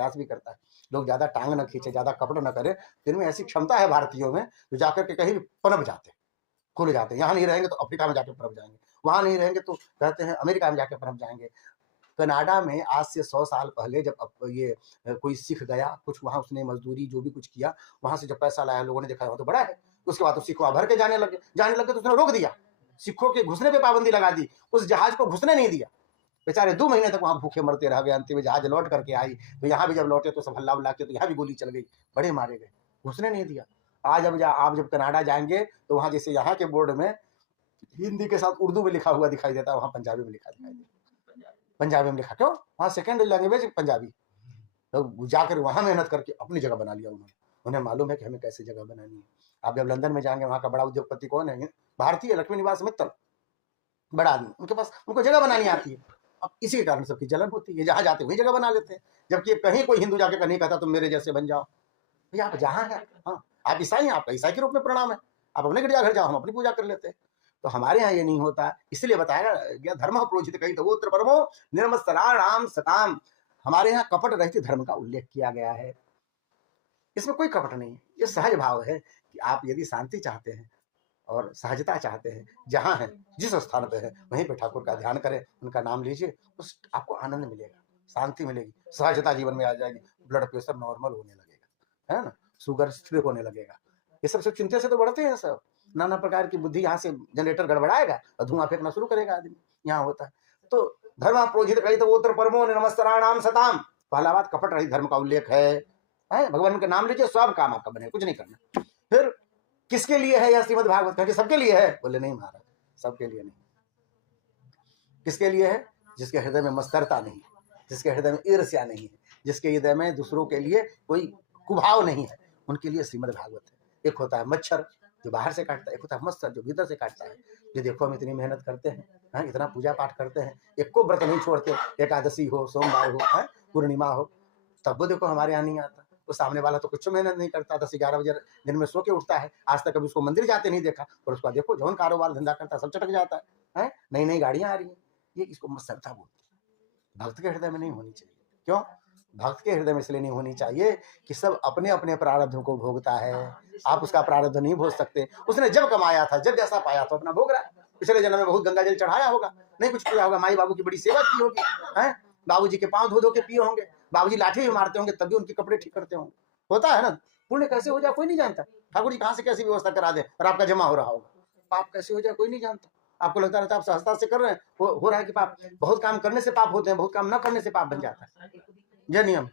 प्रयास भी करता है। लोग ज्यादा टांग न खींचे, ज्यादा कपट न करे, तो इनमें ऐसी क्षमता है भारतीयों में जो जाकर के कहीं भी पनप जाते, खुल जाते। यहाँ नहीं रहेंगे तो अफ्रीका में जाके पनप जाएंगे, वहां नहीं रहेंगे तो कहते हैं अमेरिका में जाके पनप जाएंगे। कनाडा में आज से 100 साल पहले जब ये कोई सिख गया, कुछ वहां उसने मजदूरी जो भी कुछ किया, वहां से जब पैसा लाया, लोगों ने देखा वहां तो बड़ा है, उसके बाद तो सिख वहां भर के जाने लगे तो उसने रोक दिया, सिखों के घुसने पे पाबंदी लगा दी, उस जहाज को घुसने नहीं दिया। बेचारे 2 महीने तक वहां भूखे मरते रह गए। अंतिम में जहाज लौट करके आई, तो यहाँ भी जब लौटे तो सब हल्ला उल्ला के, तो यहाँ भी गोली चल गई, बड़े मारे गए, घुसने नहीं दिया। आज अब आप जब कनाडा जाएंगे तो वहां जैसे यहाँ के बोर्ड में हिंदी के साथ उर्दू में लिखा हुआ दिखाई देता है, वहां पंजाबी में लिखा दिखाई देता, पंजाबी में लिखा, क्यों? वहां सेकेंड लैंग्वेज पंजाबी। तो जाकर वहां मेहनत करके अपनी जगह बना लिया उन्होंने, उन्हें मालूम है कि हमें कैसे जगह बनानी है। आप जब लंदन में जाएंगे, वहां का बड़ा उद्योगपति कौन है? भारतीय, लक्ष्मी निवास मित्तल, बड़ा आदमी, उनके पास उनको जगह बनानी आती है। अब इसी के कारण सबकी जलन होती है, जहां जाते वही जगह बना लेते हैं, जबकि कहीं कोई हिंदू जाके नहीं कहता तुम मेरे जैसे बन जाओ। भैया आप जहाँ है, हाँ आप ईसाई हैं, आपका ईसाई के रूप में प्रणाम है, आप अपने गिरजाघर जाओ, हम अपनी पूजा कर लेते हैं। तो हमारे यहाँ ये नहीं होता, इसलिए बताया गया धर्म प्रोजित कहीं तो वो परमो निर्मत्सराणाम सताम। हमारे यहाँ कपट रहित धर्म का उल्लेख किया गया है, इसमें कोई कपट नहीं है, ये सहज भाव है कि आप यदि शांति चाहते हैं और सहजता चाहते हैं, जहां है जिस स्थान पे है वहीं पे ठाकुर का ध्यान करें, उनका नाम लीजिए, उस आपको आनंद मिलेगा, शांति मिलेगी, सहजता जीवन में आ जाएगी, ब्लड प्रेशर नॉर्मल होने लगेगा, है ना, शुगर स्थिर होने लगेगा। ये सब चिंता से तो बढ़ते हैं सब, नाना प्रकार की बुद्धि, यहाँ से जनरेटर गड़बड़ाएगा और धुआं फेंकना शुरू करेगा आदमी, यहाँ होता है। तो धर्म प्रोजित कही तो उत्तर परमो नमस्काराणाम सताम, पहला बात कपट रहित धर्म का उल्लेख है, भगवान का नाम लीजिए, सब काम आपका बने, कुछ नहीं करना। फिर किसके लिए है यह श्रीमद् भागवत? कहते सबके लिए है, बोले नहीं महाराज, सबके लिए नहीं। किसके लिए है? जिसके हृदय में मस्तरता नहीं है, जिसके हृदय में ईर्ष्या नहीं है, जिसके हृदय में दूसरों के लिए कोई कुभाव नहीं है, उनके लिए श्रीमद् भागवत है। एक होता है मच्छर जो बाहर से काटता है, एक होता है मच्छर जो भीतर से काटता है। जो देखो हम इतनी मेहनत करते हैं, इतना पूजा पाठ करते हैं, एक को व्रत नहीं छोड़ते, एकादशी हो, सोमवार हो, पूर्णिमा हो, तब वो देखो हमारे यहाँ नहीं आता। तो सामने वाला तो कुछ मेहनत नहीं करता, 10-11 बजे दिन में सो के उठता है, आज तक कभी उसको मंदिर जाते नहीं देखा, और उसका देखो जौन कारोबार धंधा करता है सब चटक जाता है, नई नई गाड़ियां आ रही हैं। ये इसको मत्सरता बोलते हैं, भक्त के हृदय में नहीं होनी चाहिए। क्यों भक्त के हृदय में इसलिए नहीं होनी चाहिए कि सब अपने अपने प्रारब्ध को भोगता है, आप उसका प्रारब्ध नहीं भोग सकते। उसने जब कमाया था, जब जैसा पाया था अपना भोग रहा है। पिछले जन्म में बहुत गंगा जल चढ़ाया होगा, नहीं कुछ किया होगा, माई बाबू की बड़ी सेवा की होगी, बाबूजी के पांव धो धो के पिए होंगे, बाबूजी लाठी भी मारते होंगे तब भी उनके कपड़े ठीक करते होंगे, होता है ना। पुण्य कैसे हो जाए कोई नहीं जानता, ठाकुर जी कहाँ से कैसी व्यवस्था करा दे और आपका जमा हो रहा होगा। पाप कैसे हो जाए कोई नहीं जानता, आपको लगता रहता है आप सहजता से कर रहे हैं, हो रहा है कि पाप। बहुत काम करने से पाप होते हैं, बहुत काम न करने से पाप बन जाता है, यह नियम।